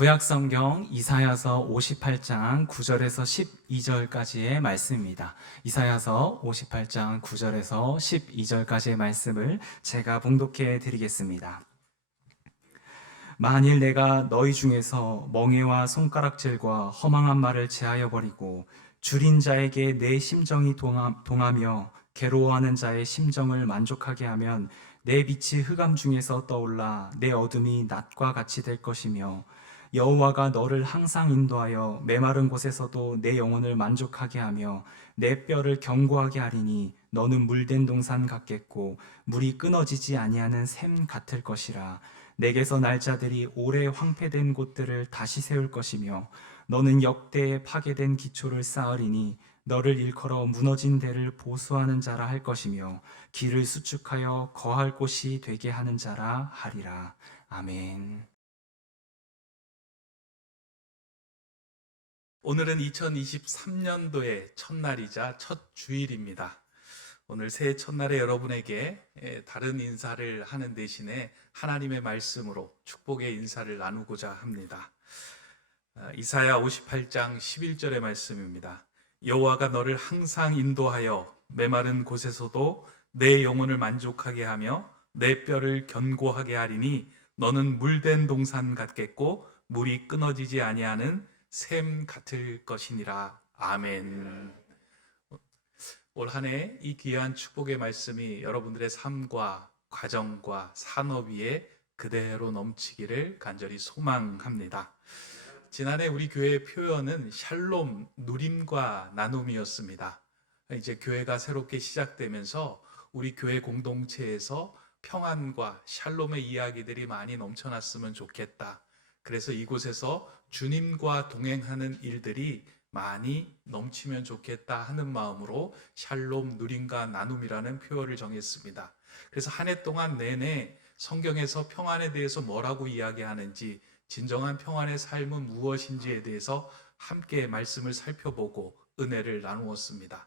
구약성경 이사야서 58장 9절에서 12절까지의 말씀입니다. 이사야서 58장 9절에서 12절까지의 말씀을 제가 봉독해 드리겠습니다. 만일 내가 너희 중에서 멍에와 손가락질과 허망한 말을 제하여 버리고 줄인 자에게 내 심정이 동하며 괴로워하는 자의 심정을 만족하게 하면 내 빛이 흑암 중에서 떠올라 내 어둠이 낮과 같이 될 것이며 여호와가 너를 항상 인도하여 메마른 곳에서도 내 영혼을 만족하게 하며 내 뼈를 견고하게 하리니 너는 물된 동산 같겠고 물이 끊어지지 아니하는 샘 같을 것이라. 내게서 날 자들이 오래 황폐된 곳들을 다시 세울 것이며 너는 역대에 파괴된 기초를 쌓으리니 너를 일컬어 무너진 데를 보수하는 자라 할 것이며 길을 수축하여 거할 곳이 되게 하는 자라 하리라. 아멘. 오늘은 2023년도의 첫날이자 첫 주일입니다. 오늘 새해 첫날에 여러분에게 다른 인사를 하는 대신에 하나님의 말씀으로 축복의 인사를 나누고자 합니다. 이사야 58장 11절의 말씀입니다. 여호와가 너를 항상 인도하여 메마른 곳에서도 내 영혼을 만족하게 하며 내 뼈를 견고하게 하리니 너는 물된 동산 같겠고 물이 끊어지지 아니하는 샘 같을 것이니라. 아멘. 올 한 해 이 귀한 축복의 말씀이 여러분들의 삶과 가정과 산업 위에 그대로 넘치기를 간절히 소망합니다. 지난해 우리 교회의 표현은 샬롬, 누림과 나눔이었습니다. 이제 교회가 새롭게 시작되면서 우리 교회 공동체에서 평안과 샬롬의 이야기들이 많이 넘쳐났으면 좋겠다. 그래서 이곳에서 주님과 동행하는 일들이 많이 넘치면 좋겠다 하는 마음으로 샬롬, 누림과 나눔이라는 표현을 정했습니다. 그래서 한 해 동안 내내 성경에서 평안에 대해서 뭐라고 이야기하는지, 진정한 평안의 삶은 무엇인지에 대해서 함께 말씀을 살펴보고 은혜를 나누었습니다.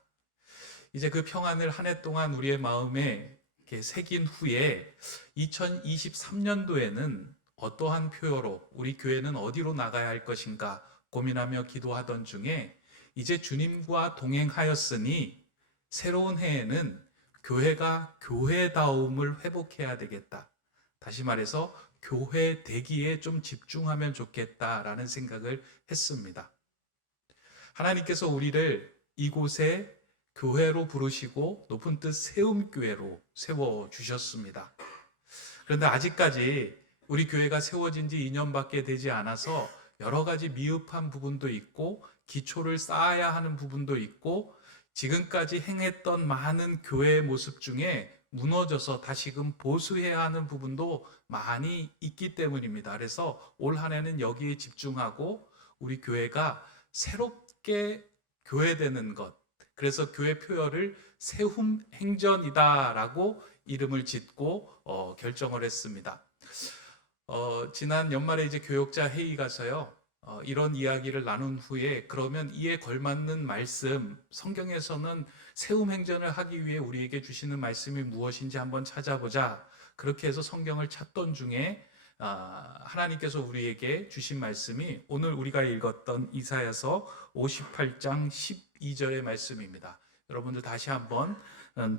이제 그 평안을 한 해 동안 우리의 마음에 새긴 후에 2023년도에는 어떠한 표어로 우리 교회는 어디로 나가야 할 것인가 고민하며 기도하던 중에 이제 주님과 동행하였으니 새로운 해에는 교회가 교회다움을 회복해야 되겠다. 다시 말해서 교회 되기에 좀 집중하면 좋겠다라는 생각을 했습니다. 하나님께서 우리를 이곳에 교회로 부르시고 높은 뜻 세움교회로 세워주셨습니다. 그런데 아직까지 우리 교회가 세워진 지 2년밖에 되지 않아서 여러 가지 미흡한 부분도 있고 기초를 쌓아야 하는 부분도 있고 지금까지 행했던 많은 교회의 모습 중에 무너져서 다시금 보수해야 하는 부분도 많이 있기 때문입니다. 그래서 올 한 해는 여기에 집중하고 우리 교회가 새롭게 교회되는 것, 그래서 교회 표어를 세움 행전이다라고 이름을 짓고 결정을 했습니다. 지난 연말에 이제 교역자 회의 가서요, 이런 이야기를 나눈 후에 그러면 이에 걸맞는 말씀, 성경에서는 세움 행전을 하기 위해 우리에게 주시는 말씀이 무엇인지 한번 찾아보자. 그렇게 해서 성경을 찾던 중에 하나님께서 우리에게 주신 말씀이 오늘 우리가 읽었던 이사야서 58장 12절의 말씀입니다. 여러분들 다시 한번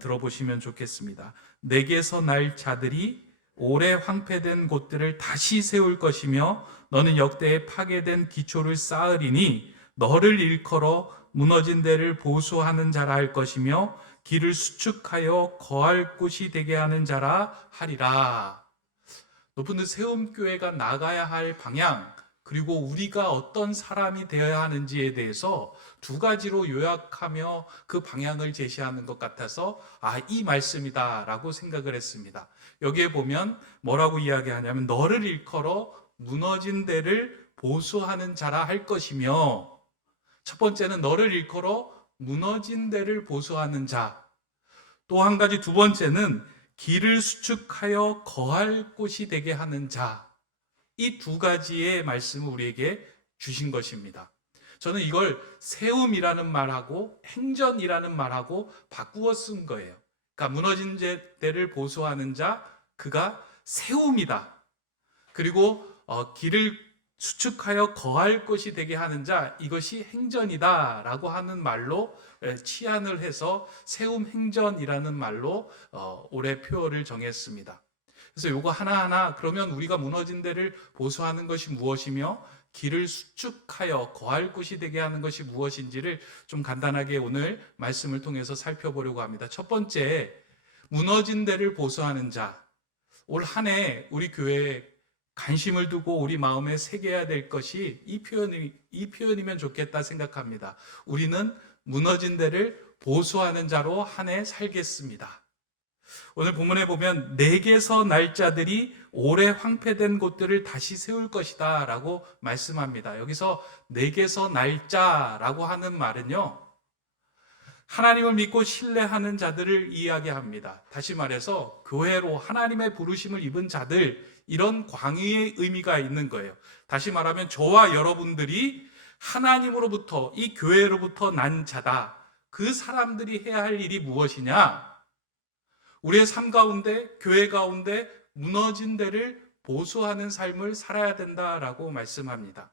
들어보시면 좋겠습니다. 내게서 날 자들이 오래 황폐된 곳들을 다시 세울 것이며 너는 역대에 파괴된 기초를 쌓으리니 너를 일컬어 무너진 데를 보수하는 자라 할 것이며 길을 수축하여 거할 곳이 되게 하는 자라 하리라. 높은 듯 세움교회가 나가야 할 방향, 그리고 우리가 어떤 사람이 되어야 하는지에 대해서 두 가지로 요약하며 그 방향을 제시하는 것 같아서 이 말씀이다 라고 생각을 했습니다. 여기에 보면 뭐라고 이야기하냐면 너를 일컬어 무너진 데를 보수하는 자라 할 것이며, 첫 번째는 너를 일컬어 무너진 데를 보수하는 자, 또 한 가지 두 번째는 길을 수축하여 거할 곳이 되게 하는 자, 이 두 가지의 말씀을 우리에게 주신 것입니다. 저는 이걸 세움이라는 말하고 행전이라는 말하고 바꾸어 쓴 거예요. 그러니까 무너진 데를 보수하는 자, 그가 세움이다. 그리고 길을 수축하여 거할 것이 되게 하는 자, 이것이 행전이다라고 하는 말로 치환을 해서 세움 행전이라는 말로 올해 표어를 정했습니다. 그래서 요거 하나하나, 그러면 우리가 무너진 데를 보수하는 것이 무엇이며 길을 수축하여 거할 곳이 되게 하는 것이 무엇인지를 좀 간단하게 오늘 말씀을 통해서 살펴보려고 합니다. 첫 번째, 무너진 데를 보수하는 자. 올 한 해 우리 교회에 관심을 두고 우리 마음에 새겨야 될 것이 이 표현이면 좋겠다 생각합니다. 우리는 무너진 데를 보수하는 자로 한 해 살겠습니다. 오늘 본문에 보면 내게서 날 자들이 오래 황폐된 곳들을 다시 세울 것이다 라고 말씀합니다. 여기서 내게서 날 자라고 하는 말은요, 하나님을 믿고 신뢰하는 자들을 이야기합니다. 다시 말해서 교회로 하나님의 부르심을 입은 자들, 이런 광의의 의미가 있는 거예요. 다시 말하면 저와 여러분들이 하나님으로부터, 이 교회로부터 난 자다. 그 사람들이 해야 할 일이 무엇이냐? 우리의 삶 가운데, 교회 가운데 무너진 데를 보수하는 삶을 살아야 된다라고 말씀합니다.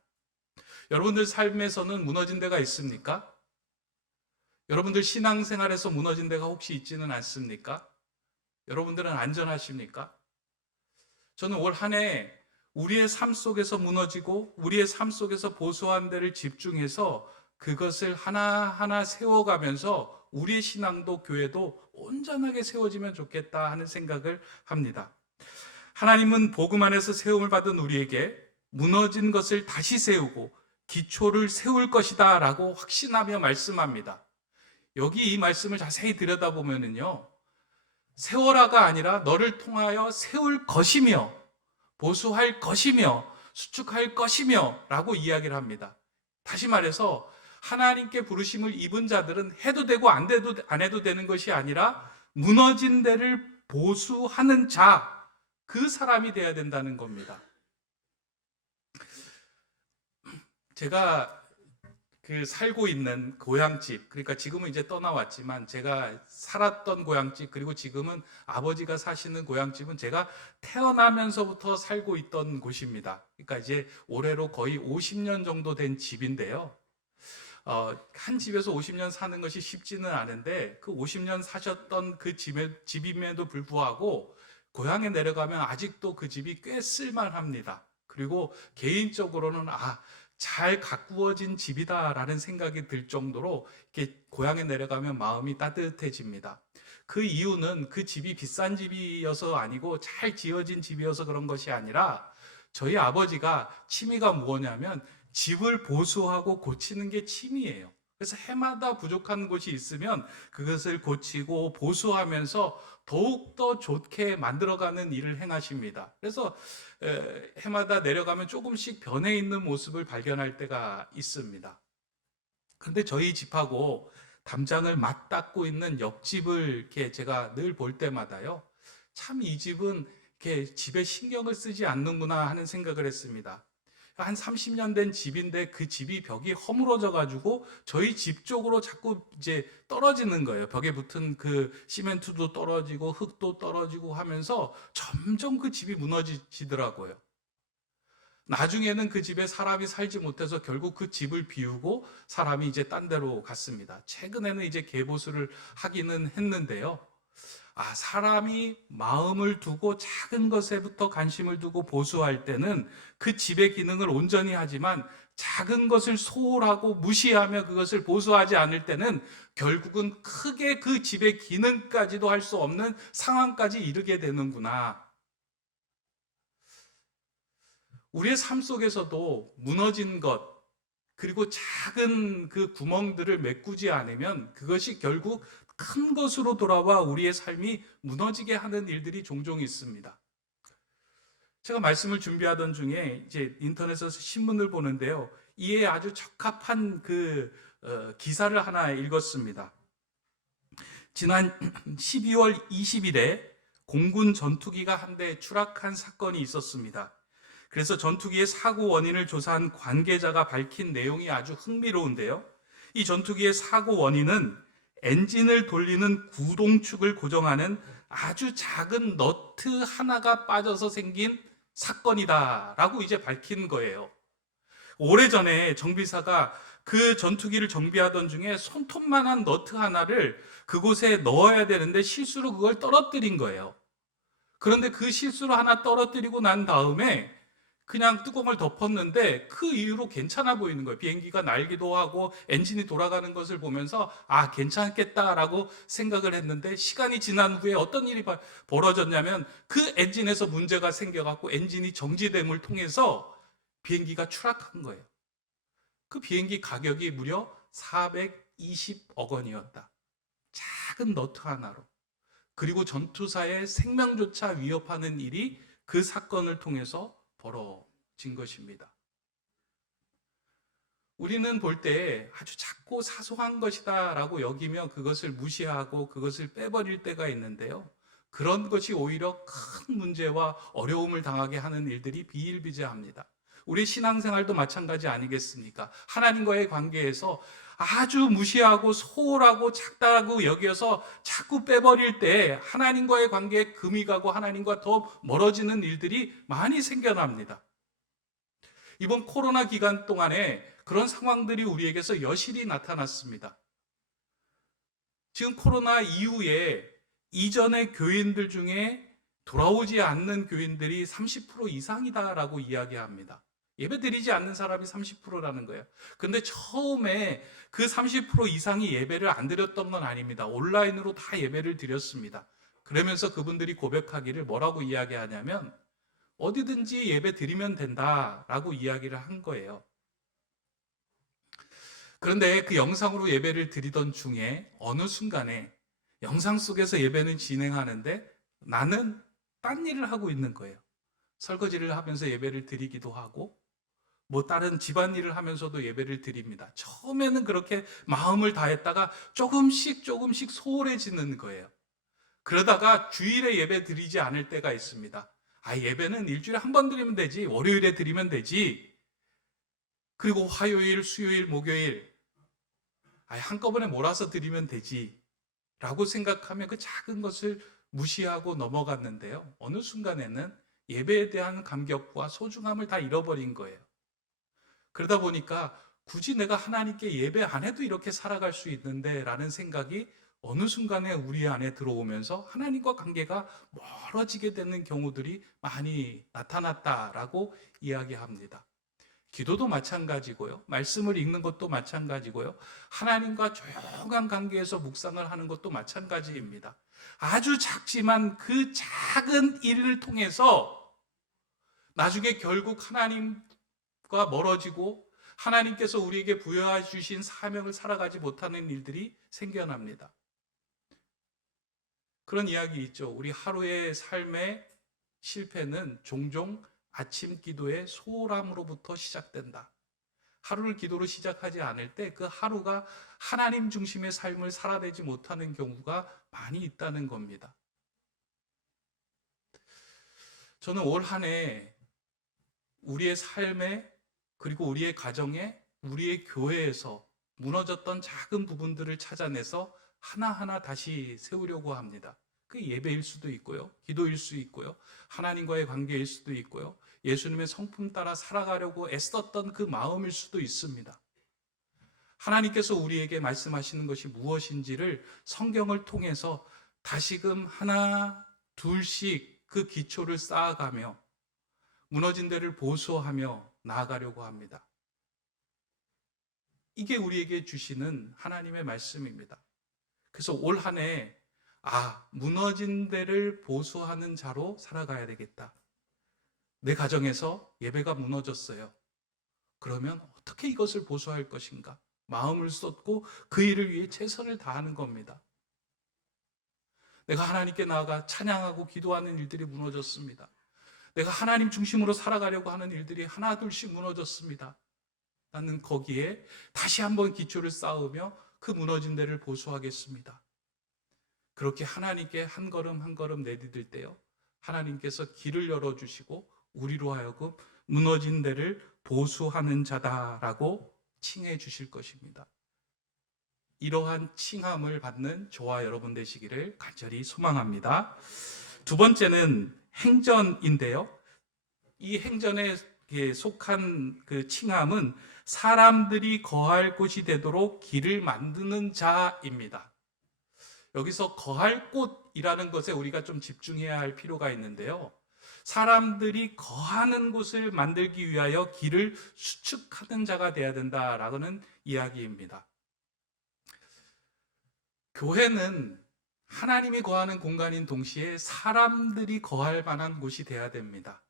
여러분들 삶에서는 무너진 데가 있습니까? 여러분들 신앙생활에서 무너진 데가 혹시 있지는 않습니까? 여러분들은 안전하십니까? 저는 올 한 해 우리의 삶 속에서 무너지고 우리의 삶 속에서 보수한 데를 집중해서 그것을 하나하나 세워가면서 우리의 신앙도 교회도 온전하게 세워지면 좋겠다 하는 생각을 합니다. 하나님은 복음 안에서 세움을 받은 우리에게 무너진 것을 다시 세우고 기초를 세울 것이다 라고 확신하며 말씀합니다. 여기 이 말씀을 자세히 들여다보면요, 세워라가 아니라 너를 통하여 세울 것이며 보수할 것이며 수축할 것이며 라고 이야기를 합니다. 다시 말해서 하나님께 부르심을 입은 자들은 해도 되고 안 해도 되는 것이 아니라 무너진 데를 보수하는 자, 그 사람이 돼야 된다는 겁니다. 제가 살고 있는 고향집, 그러니까 지금은 이제 떠나왔지만 제가 살았던 고향집, 그리고 지금은 아버지가 사시는 고향집은 제가 태어나면서부터 살고 있던 곳입니다. 그러니까 이제 올해로 거의 50년 정도 된 집인데요. 한 집에서 50년 사는 것이 쉽지는 않은데 그 50년 사셨던 그 집임에도 불구하고 고향에 내려가면 아직도 그 집이 꽤 쓸만합니다. 그리고 개인적으로는 잘 가꾸어진 집이다라는 생각이 들 정도로 이렇게 고향에 내려가면 마음이 따뜻해집니다. 그 이유는 그 집이 비싼 집이어서 아니고 잘 지어진 집이어서 그런 것이 아니라 저희 아버지가 취미가 뭐냐면 집을 보수하고 고치는 게 취미예요. 그래서 해마다 부족한 곳이 있으면 그것을 고치고 보수하면서 더욱더 좋게 만들어가는 일을 행하십니다. 그래서 해마다 내려가면 조금씩 변해 있는 모습을 발견할 때가 있습니다. 그런데 저희 집하고 담장을 맞닿고 있는 옆집을 이렇게 제가 늘 볼 때마다요, 참 이 집은 이렇게 집에 신경을 쓰지 않는구나 하는 생각을 했습니다. 한 30년 된 집인데 그 집이 벽이 허물어져 가지고 저희 집 쪽으로 자꾸 이제 떨어지는 거예요. 벽에 붙은 그 시멘트도 떨어지고 흙도 떨어지고 하면서 점점 그 집이 무너지더라고요. 나중에는 그 집에 사람이 살지 못해서 결국 그 집을 비우고 사람이 이제 딴 데로 갔습니다. 최근에는 이제 개보수를 하기는 했는데요. 사람이 마음을 두고 작은 것에부터 관심을 두고 보수할 때는 그 집의 기능을 온전히 하지만 작은 것을 소홀하고 무시하며 그것을 보수하지 않을 때는 결국은 크게 그 집의 기능까지도 할 수 없는 상황까지 이르게 되는구나. 우리의 삶 속에서도 무너진 것, 그리고 작은 그 구멍들을 메꾸지 않으면 그것이 결국 큰 것으로 돌아와 우리의 삶이 무너지게 하는 일들이 종종 있습니다. 제가 말씀을 준비하던 중에 이제 인터넷에서 신문을 보는데요, 이에 아주 적합한 기사를 하나 읽었습니다. 지난 12월 20일에 공군 전투기가 한 대 추락한 사건이 있었습니다. 그래서 전투기의 사고 원인을 조사한 관계자가 밝힌 내용이 아주 흥미로운데요, 이 전투기의 사고 원인은 엔진을 돌리는 구동축을 고정하는 아주 작은 너트 하나가 빠져서 생긴 사건이다라고 이제 밝힌 거예요. 오래전에 정비사가 그 전투기를 정비하던 중에 손톱만한 너트 하나를 그곳에 넣어야 되는데 실수로 그걸 떨어뜨린 거예요. 그런데 그 실수로 하나 떨어뜨리고 난 다음에 그냥 뚜껑을 덮었는데 그 이후로 괜찮아 보이는 거예요. 비행기가 날기도 하고 엔진이 돌아가는 것을 보면서 아, 괜찮겠다라고 생각을 했는데 시간이 지난 후에 어떤 일이 벌어졌냐면 그 엔진에서 문제가 생겨갖고 엔진이 정지됨을 통해서 비행기가 추락한 거예요. 그 비행기 가격이 무려 420억 원이었다. 작은 너트 하나로. 그리고 전투사의 생명조차 위협하는 일이 그 사건을 통해서 벌어진 것입니다. 우리는 볼 때 아주 작고 사소한 것이다 라고 여기며 그것을 무시하고 그것을 빼버릴 때가 있는데요. 그런 것이 오히려 큰 문제와 어려움을 당하게 하는 일들이 비일비재합니다. 우리 신앙생활도 마찬가지 아니겠습니까? 하나님과의 관계에서 아주 무시하고 소홀하고 작다고 여겨서 자꾸 빼버릴 때 하나님과의 관계에 금이 가고 하나님과 더 멀어지는 일들이 많이 생겨납니다. 이번 코로나 기간 동안에 그런 상황들이 우리에게서 여실히 나타났습니다. 지금 코로나 이후에 이전의 교인들 중에 돌아오지 않는 교인들이 30% 이상이다라고 이야기합니다. 예배 드리지 않는 사람이 30%라는 거예요. 근데 처음에 그 30% 이상이 예배를 안 드렸던 건 아닙니다. 온라인으로 다 예배를 드렸습니다. 그러면서 그분들이 고백하기를 뭐라고 이야기하냐면 어디든지 예배 드리면 된다라고 이야기를 한 거예요. 그런데 그 영상으로 예배를 드리던 중에 어느 순간에 영상 속에서 예배는 진행하는데 나는 딴 일을 하고 있는 거예요. 설거지를 하면서 예배를 드리기도 하고 뭐 다른 집안일을 하면서도 예배를 드립니다. 처음에는 그렇게 마음을 다했다가 조금씩 소홀해지는 거예요. 그러다가 주일에 예배 드리지 않을 때가 있습니다. 아, 예배는 일주일에 한 번 드리면 되지, 월요일에 드리면 되지, 그리고 화요일, 수요일, 목요일 한꺼번에 몰아서 드리면 되지 라고 생각하면 그 작은 것을 무시하고 넘어갔는데요. 어느 순간에는 예배에 대한 감격과 소중함을 다 잃어버린 거예요. 그러다 보니까 굳이 내가 하나님께 예배 안 해도 이렇게 살아갈 수 있는데 라는 생각이 어느 순간에 우리 안에 들어오면서 하나님과 관계가 멀어지게 되는 경우들이 많이 나타났다라고 이야기합니다. 기도도 마찬가지고요. 말씀을 읽는 것도 마찬가지고요. 하나님과 조용한 관계에서 묵상을 하는 것도 마찬가지입니다. 아주 작지만 그 작은 일을 통해서 나중에 결국 하나님과 멀어지고 하나님께서 우리에게 부여해 주신 사명을 살아가지 못하는 일들이 생겨납니다. 그런 이야기 있죠. 우리 하루의 삶의 실패는 종종 아침 기도의 소홀함으로부터 시작된다. 하루를 기도로 시작하지 않을 때 그 하루가 하나님 중심의 삶을 살아내지 못하는 경우가 많이 있다는 겁니다. 저는 올 한 해 우리의 삶에 그리고 우리의 가정에 우리의 교회에서 무너졌던 작은 부분들을 찾아내서 하나하나 다시 세우려고 합니다. 그 예배일 수도 있고요. 기도일 수 있고요. 하나님과의 관계일 수도 있고요. 예수님의 성품 따라 살아가려고 애썼던 그 마음일 수도 있습니다. 하나님께서 우리에게 말씀하시는 것이 무엇인지를 성경을 통해서 다시금 하나 둘씩 그 기초를 쌓아가며 무너진 데를 보수하며 나아가려고 합니다. 이게 우리에게 주시는 하나님의 말씀입니다. 그래서 올 한 해 무너진 데를 보수하는 자로 살아가야 되겠다. 내 가정에서 예배가 무너졌어요. 그러면 어떻게 이것을 보수할 것인가? 마음을 쏟고 그 일을 위해 최선을 다하는 겁니다. 내가 하나님께 나아가 찬양하고 기도하는 일들이 무너졌습니다. 내가 하나님 중심으로 살아가려고 하는 일들이 하나 둘씩 무너졌습니다. 나는 거기에 다시 한번 기초를 쌓으며 그 무너진 데를 보수하겠습니다. 그렇게 하나님께 한 걸음 한 걸음 내디딜 때요, 하나님께서 길을 열어주시고 우리로 하여금 무너진 데를 보수하는 자다라고 칭해 주실 것입니다. 이러한 칭함을 받는 저와 여러분 되시기를 간절히 소망합니다. 두 번째는 행전인데요. 이 행전의 속한 그 칭함은 사람들이 거할 곳이 되도록 길을 만드는 자입니다. 여기서 거할 곳이라는 것에 우리가 좀 집중해야 할 필요가 있는데요. 사람들이 거하는 곳을 만들기 위하여 길을 수축하는 자가 되어야 된다라는 이야기입니다. 교회는 하나님이 거하는 공간인 동시에 사람들이 거할 만한 곳이 되어야 됩니다.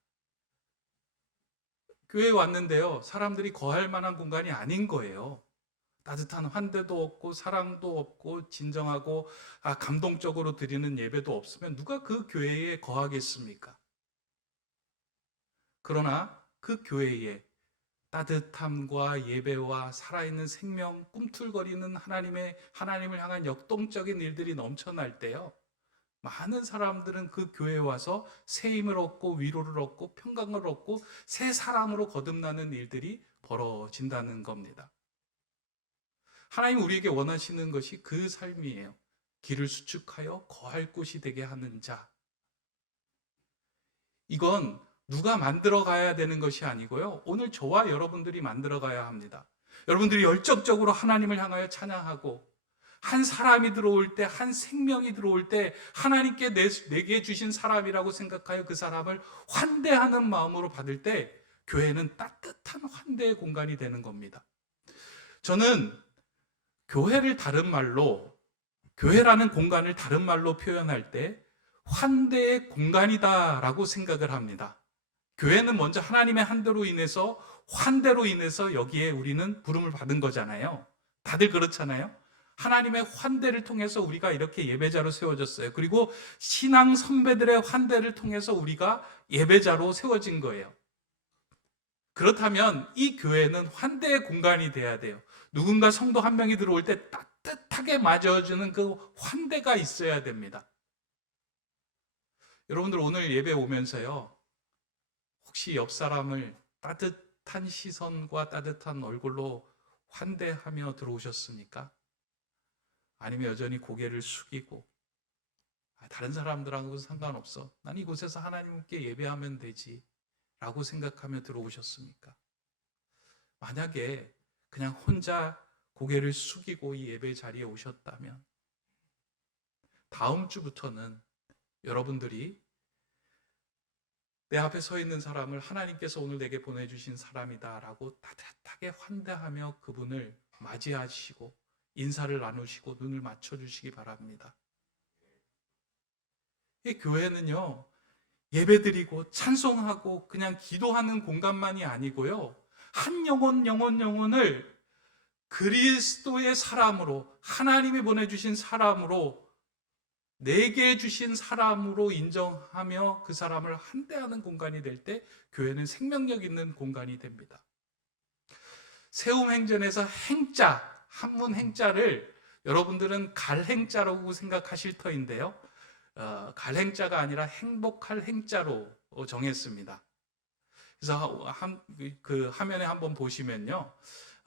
교회에 왔는데요, 사람들이 거할 만한 공간이 아닌 거예요. 따뜻한 환대도 없고 사랑도 없고 진정하고 감동적으로 드리는 예배도 없으면 누가 그 교회에 거하겠습니까? 그러나 그 교회에 따뜻함과 예배와 살아있는 생명, 꿈틀거리는 하나님을 향한 역동적인 일들이 넘쳐날 때요, 많은 사람들은 그 교회에 와서 새 힘을 얻고 위로를 얻고 평강을 얻고 새 사람으로 거듭나는 일들이 벌어진다는 겁니다. 하나님 우리에게 원하시는 것이 그 삶이에요. 길을 수축하여 거할 곳이 되게 하는 자. 이건 누가 만들어 가야 되는 것이 아니고요, 오늘 저와 여러분들이 만들어 가야 합니다. 여러분들이 열정적으로 하나님을 향하여 찬양하고, 한 사람이 들어올 때, 한 생명이 들어올 때 하나님께 내게 주신 사람이라고 생각하여 그 사람을 환대하는 마음으로 받을 때 교회는 따뜻한 환대의 공간이 되는 겁니다. 저는 교회를 다른 말로, 교회라는 공간을 다른 말로 표현할 때 환대의 공간이다라고 생각을 합니다. 교회는 먼저 하나님의 환대로 인해서 여기에 우리는 부름을 받은 거잖아요. 다들 그렇잖아요. 하나님의 환대를 통해서 우리가 이렇게 예배자로 세워졌어요. 그리고 신앙 선배들의 환대를 통해서 우리가 예배자로 세워진 거예요. 그렇다면 이 교회는 환대의 공간이 돼야 돼요. 누군가 성도 한 명이 들어올 때 따뜻하게 맞아주는 그 환대가 있어야 됩니다. 여러분들 오늘 예배 오면서요, 혹시 옆 사람을 따뜻한 시선과 따뜻한 얼굴로 환대하며 들어오셨습니까? 아니면 여전히 고개를 숙이고 다른 사람들하고는 상관없어, 난 이곳에서 하나님께 예배하면 되지 라고 생각하며 들어오셨습니까? 만약에 그냥 혼자 고개를 숙이고 이 예배 자리에 오셨다면 다음 주부터는 여러분들이 내 앞에 서 있는 사람을 하나님께서 오늘 내게 보내주신 사람이다 라고 따뜻하게 환대하며 그분을 맞이하시고 인사를 나누시고 눈을 맞춰주시기 바랍니다. 이 교회는요, 예배드리고 찬송하고 그냥 기도하는 공간만이 아니고요, 한 영혼을 그리스도의 사람으로, 하나님이 보내주신 사람으로, 내게 주신 사람으로 인정하며 그 사람을 환대하는 공간이 될 때 교회는 생명력 있는 공간이 됩니다. 세움행전에서 행자, 한문 행자를 여러분들은 갈행자라고 생각하실 터인데요, 갈행자가 아니라 행복할 행자로 정했습니다. 그래서 그 화면에 한번 보시면요,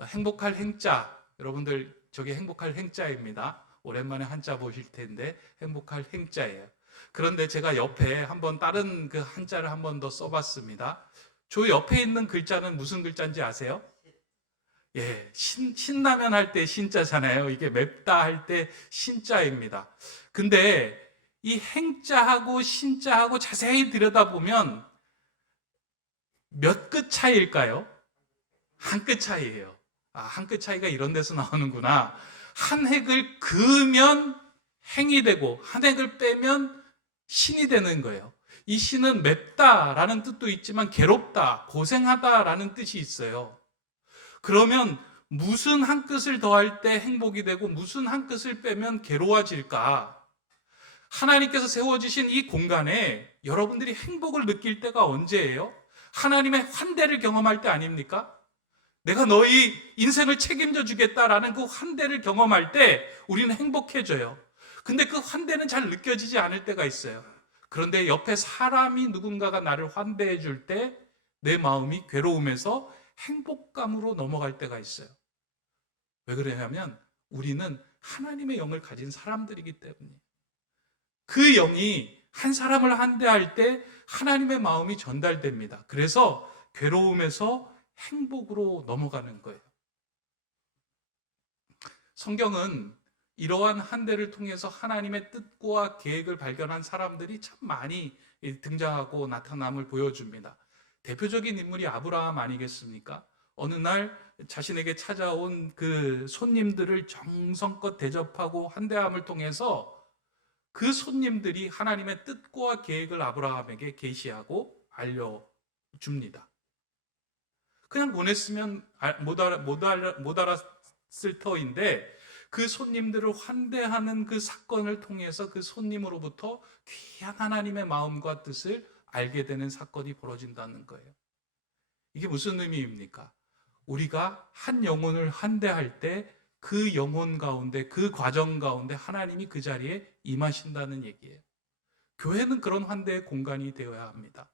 행복할 행자, 여러분들 저게 행복할 행자입니다. 오랜만에 한자 보실 텐데 행복할 행자예요. 그런데 제가 옆에 한번 다른 그 한자를 한 번 더 써봤습니다. 저 옆에 있는 글자는 무슨 글자인지 아세요? 예, 신라면 할 때 신자잖아요. 이게 맵다 할 때 신자입니다. 근데 이 행자하고 신자하고 자세히 들여다보면 몇 끗 차이일까요? 한 끗 차이예요. 한 끗 차이가 이런 데서 나오는구나. 한 획을 그으면 행이 되고 한 획을 빼면 신이 되는 거예요. 이 신은 맵다라는 뜻도 있지만 괴롭다, 고생하다라는 뜻이 있어요. 그러면 무슨 한 끗을 더할 때 행복이 되고 무슨 한 끗을 빼면 괴로워질까? 하나님께서 세워주신 이 공간에 여러분들이 행복을 느낄 때가 언제예요? 하나님의 환대를 경험할 때 아닙니까? 내가 너희 인생을 책임져 주겠다라는 그 환대를 경험할 때 우리는 행복해져요. 근데 그 환대는 잘 느껴지지 않을 때가 있어요. 그런데 옆에 사람이 누군가가 나를 환대해 줄 때 내 마음이 괴로움에서 행복감으로 넘어갈 때가 있어요. 왜 그러냐면 우리는 하나님의 영을 가진 사람들이기 때문이에요. 그 영이 한 사람을 환대할 때 하나님의 마음이 전달됩니다. 그래서 괴로움에서 행복으로 넘어가는 거예요. 성경은 이러한 한대를 통해서 하나님의 뜻과 계획을 발견한 사람들이 참 많이 등장하고 나타남을 보여줍니다. 대표적인 인물이 아브라함 아니겠습니까? 어느 날 자신에게 찾아온 그 손님들을 정성껏 대접하고 환대함을 통해서 그 손님들이 하나님의 뜻과 계획을 아브라함에게 계시하고 알려줍니다. 그냥 보냈으면 못 알았을 터인데 그 손님들을 환대하는 그 사건을 통해서 그 손님으로부터 귀한 하나님의 마음과 뜻을 알게 되는 사건이 벌어진다는 거예요. 이게 무슨 의미입니까? 우리가 한 영혼을 환대할 때 그 영혼 가운데, 그 과정 가운데 하나님이 그 자리에 임하신다는 얘기예요. 교회는 그런 환대의 공간이 되어야 합니다.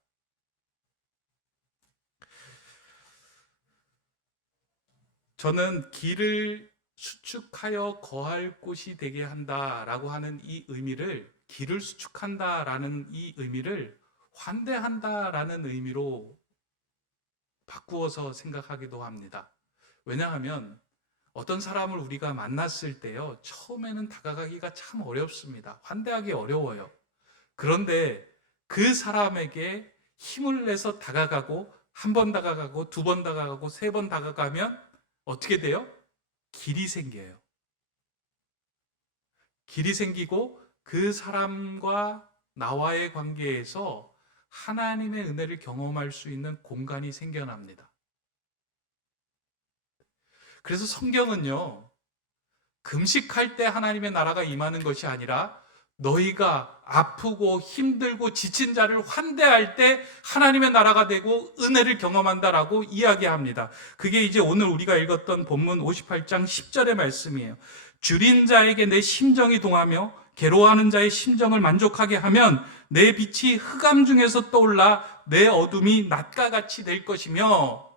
저는 길을 수축하여 거할 곳이 되게 한다라고 하는 이 의미를, 길을 수축한다라는 이 의미를 환대한다라는 의미로 바꾸어서 생각하기도 합니다. 왜냐하면 어떤 사람을 우리가 만났을 때요, 처음에는 다가가기가 참 어렵습니다. 환대하기 어려워요. 그런데 그 사람에게 힘을 내서 다가가고, 한 번 다가가고, 두 번 다가가고, 세 번 다가가면 어떻게 돼요? 길이 생겨요. 길이 생기고 그 사람과 나와의 관계에서 하나님의 은혜를 경험할 수 있는 공간이 생겨납니다. 그래서 성경은요, 금식할 때 하나님의 나라가 임하는 것이 아니라 너희가 아프고 힘들고 지친 자를 환대할 때 하나님의 나라가 되고 은혜를 경험한다라고 이야기합니다. 그게 이제 오늘 우리가 읽었던 본문 58장 10절의 말씀이에요. 줄인 자에게 내 심정이 동하며 괴로워하는 자의 심정을 만족하게 하면 내 빛이 흑암 중에서 떠올라 내 어둠이 낮과 같이 될 것이며,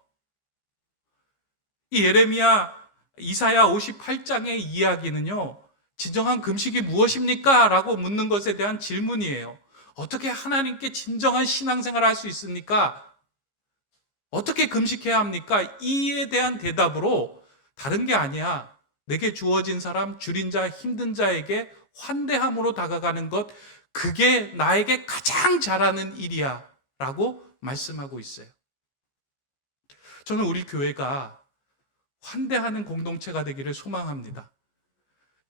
이 예레미야 이사야 58장의 이야기는요, 진정한 금식이 무엇입니까? 라고 묻는 것에 대한 질문이에요. 어떻게 하나님께 진정한 신앙생활을 할 수 있습니까? 어떻게 금식해야 합니까? 이에 대한 대답으로 다른 게 아니야, 내게 주어진 사람, 줄인 자, 힘든 자에게 환대함으로 다가가는 것, 그게 나에게 가장 잘하는 일이야 라고 말씀하고 있어요. 저는 우리 교회가 환대하는 공동체가 되기를 소망합니다.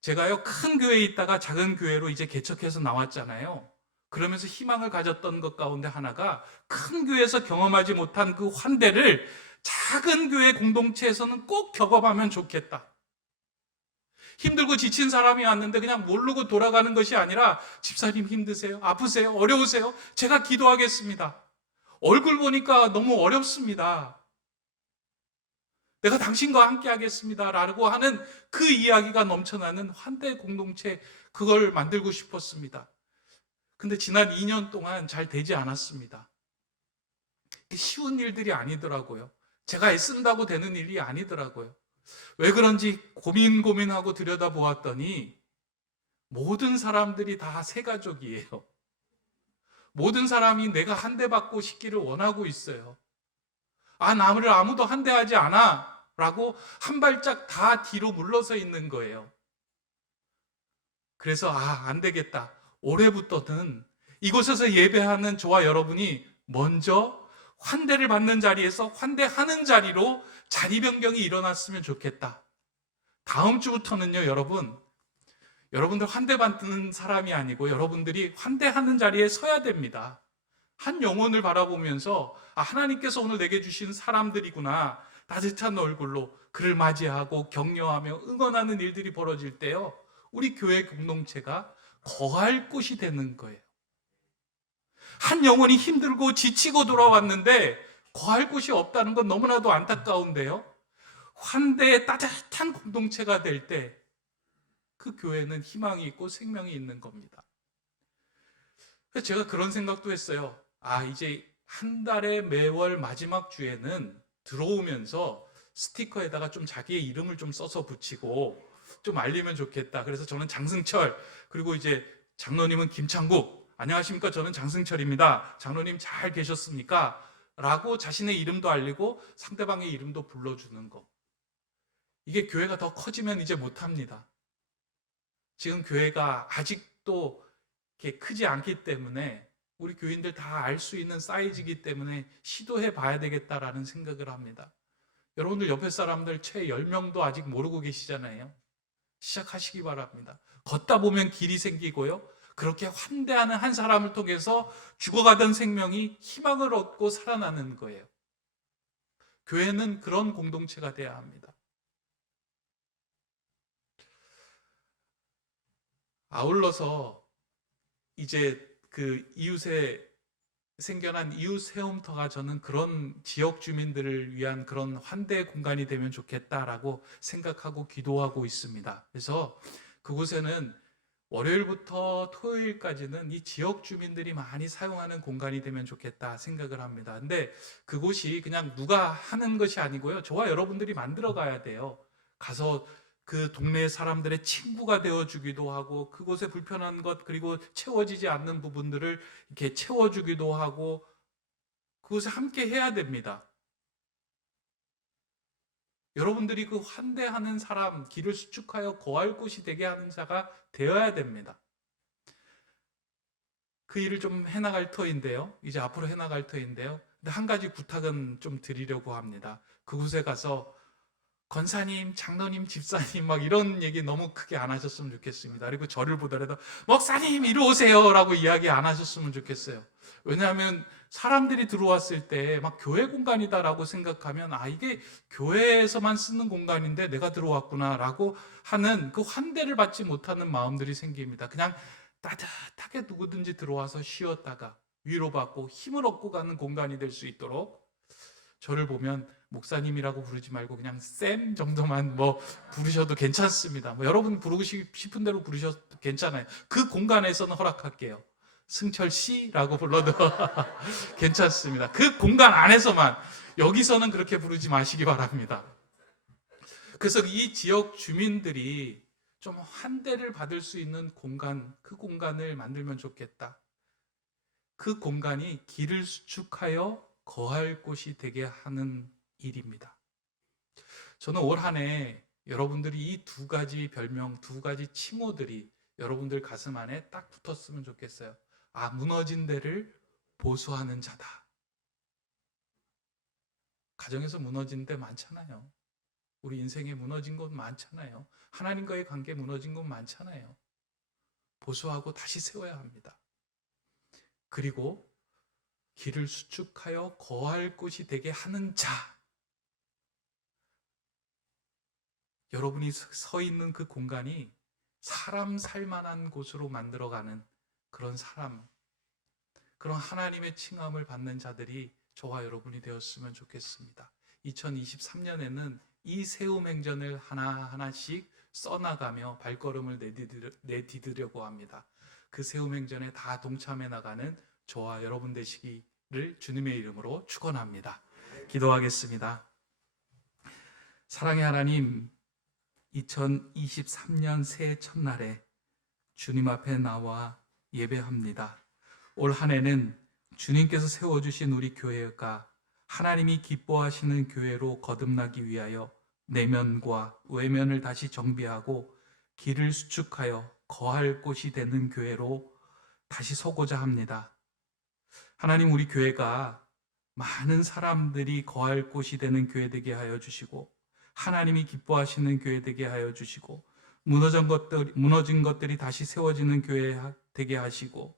제가요, 큰 교회에 있다가 작은 교회로 이제 개척해서 나왔잖아요. 그러면서 희망을 가졌던 것 가운데 하나가 큰 교회에서 경험하지 못한 그 환대를 작은 교회 공동체에서는 꼭 경험하면 좋겠다. 힘들고 지친 사람이 왔는데 그냥 모르고 돌아가는 것이 아니라, 집사님 힘드세요? 아프세요? 어려우세요? 제가 기도하겠습니다. 얼굴 보니까 너무 어렵습니다. 내가 당신과 함께 하겠습니다 라고 하는 그 이야기가 넘쳐나는 환대 공동체, 그걸 만들고 싶었습니다. 근데 지난 2년 동안 잘 되지 않았습니다. 쉬운 일들이 아니더라고요. 제가 애쓴다고 되는 일이 아니더라고요. 왜 그런지 고민하고 들여다보았더니 모든 사람들이 다 새가족이에요. 모든 사람이 내가 한 대 받고 싶기를 원하고 있어요. 나를 아무도 한 대 하지 않아 라고 한 발짝 다 뒤로 물러서 있는 거예요. 그래서 안 되겠다. 올해부터는 이곳에서 예배하는 저와 여러분이 먼저 환대를 받는 자리에서 환대하는 자리로 자리 변경이 일어났으면 좋겠다. 다음 주부터는요, 여러분들 환대받는 사람이 아니고 여러분들이 환대하는 자리에 서야 됩니다. 한 영혼을 바라보면서 하나님께서 오늘 내게 주신 사람들이구나, 따뜻한 얼굴로 그를 맞이하고 격려하며 응원하는 일들이 벌어질 때요, 우리 교회 공동체가 거할 곳이 되는 거예요. 한 영혼이 힘들고 지치고 돌아왔는데 거할 곳이 없다는 건 너무나도 안타까운데요, 환대의 따뜻한 공동체가 될 때 그 교회는 희망이 있고 생명이 있는 겁니다. 그래서 제가 그런 생각도 했어요. 이제 한 달의 매월 마지막 주에는 들어오면서 스티커에다가 좀 자기의 이름을 좀 써서 붙이고 좀 알리면 좋겠다. 그래서 저는 장승철, 그리고 이제 장로님은 김창국, 안녕하십니까, 저는 장승철입니다. 장로님 잘 계셨습니까? 라고 자신의 이름도 알리고 상대방의 이름도 불러주는 거. 이게 교회가 더 커지면 이제 못합니다. 지금 교회가 아직도 이렇게 크지 않기 때문에 우리 교인들 다 알 수 있는 사이즈이기 때문에 시도해 봐야 되겠다라는 생각을 합니다. 여러분들 옆에 사람들 최 10명도 아직 모르고 계시잖아요. 시작하시기 바랍니다. 걷다 보면 길이 생기고요. 그렇게 환대하는 한 사람을 통해서 죽어가던 생명이 희망을 얻고 살아나는 거예요. 교회는 그런 공동체가 돼야 합니다. 아울러서 이제 그 이웃에 생겨난 이웃 세움터가 저는 그런 지역 주민들을 위한 그런 환대 공간이 되면 좋겠다라고 생각하고 기도하고 있습니다. 그래서 그곳에는 월요일부터 토요일까지는 이 지역 주민들이 많이 사용하는 공간이 되면 좋겠다 생각을 합니다. 근데 그곳이 그냥 누가 하는 것이 아니고요. 저와 여러분들이 만들어 가야 돼요. 가서 그 동네 사람들의 친구가 되어주기도 하고 그곳에 불편한 것 그리고 채워지지 않는 부분들을 이렇게 채워주기도 하고 그곳에 함께 해야 됩니다. 여러분들이 그 환대하는 사람, 길을 수축하여 거할 곳이 되게 하는 자가 되어야 됩니다. 그 일을 좀 해나갈 터인데요. 이제 앞으로 해나갈 터인데요. 근데 한 가지 부탁은 좀 드리려고 합니다. 그곳에 가서 권사님, 장로님, 집사님 막 이런 얘기 너무 크게 안 하셨으면 좋겠습니다. 그리고 저를 보더라도 목사님 이리 오세요 라고 이야기 안 하셨으면 좋겠어요. 왜냐하면 사람들이 들어왔을 때 막 교회 공간이다라고 생각하면 이게 교회에서만 쓰는 공간인데 내가 들어왔구나 라고 하는 그 환대를 받지 못하는 마음들이 생깁니다. 그냥 따뜻하게 누구든지 들어와서 쉬었다가 위로받고 힘을 얻고 가는 공간이 될 수 있도록 저를 보면 목사님이라고 부르지 말고 그냥 쌤 정도만 부르셔도 괜찮습니다. 여러분 부르고 싶은 대로 부르셔도 괜찮아요. 그 공간에서는 허락할게요. 승철 씨라고 불러도 괜찮습니다. 그 공간 안에서만, 여기서는 그렇게 부르지 마시기 바랍니다. 그래서 이 지역 주민들이 좀 환대를 받을 수 있는 공간, 그 공간을 만들면 좋겠다. 그 공간이 길을 수축하여 거할 곳이 되게 하는 일입니다. 저는 올 한 해 여러분들이 이 두 가지 별명, 두 가지 칭호들이 여러분들 가슴 안에 딱 붙었으면 좋겠어요. 무너진 데를 보수하는 자다. 가정에서 무너진 데 많잖아요. 우리 인생에 무너진 곳 많잖아요. 하나님과의 관계 무너진 곳 많잖아요. 보수하고 다시 세워야 합니다. 그리고 길을 수축하여 거할 곳이 되게 하는 자. 여러분이 서 있는 그 공간이 사람 살만한 곳으로 만들어가는 그런 사람, 그런 하나님의 칭함을 받는 자들이 저와 여러분이 되었으면 좋겠습니다. 2023년에는 이 세움 행전을 하나하나씩 써나가며 발걸음을 내디디려고 합니다. 그 세움 행전에 다 동참해 나가는 저와 여러분 되시기를 주님의 이름으로 축원합니다. 기도하겠습니다. 사랑의 하나님, 2023년 새해 첫날에 주님 앞에 나와 예배합니다. 올 한 해는 주님께서 세워주신 우리 교회가 하나님이 기뻐하시는 교회로 거듭나기 위하여 내면과 외면을 다시 정비하고 길을 수축하여 거할 곳이 되는 교회로 다시 서고자 합니다. 하나님, 우리 교회가 많은 사람들이 거할 곳이 되는 교회 되게 하여 주시고 하나님이 기뻐하시는 교회 되게 하여 주시고 무너진 것들이 다시 세워지는 교회 되게 하시고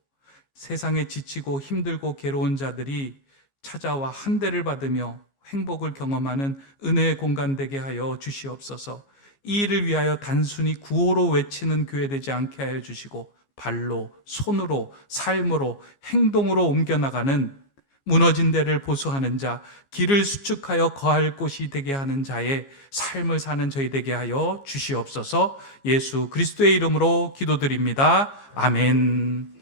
세상에 지치고 힘들고 괴로운 자들이 찾아와 한대를 받으며 행복을 경험하는 은혜의 공간 되게 하여 주시옵소서. 이 일을 위하여 단순히 구호로 외치는 교회 되지 않게 하여 주시고 발로, 손으로, 삶으로, 행동으로 옮겨나가는 무너진 데를 보수하는 자, 길을 수축하여 거할 곳이 되게 하는 자의 삶을 사는 저희 되게 하여 주시옵소서. 예수 그리스도의 이름으로 기도드립니다. 아멘.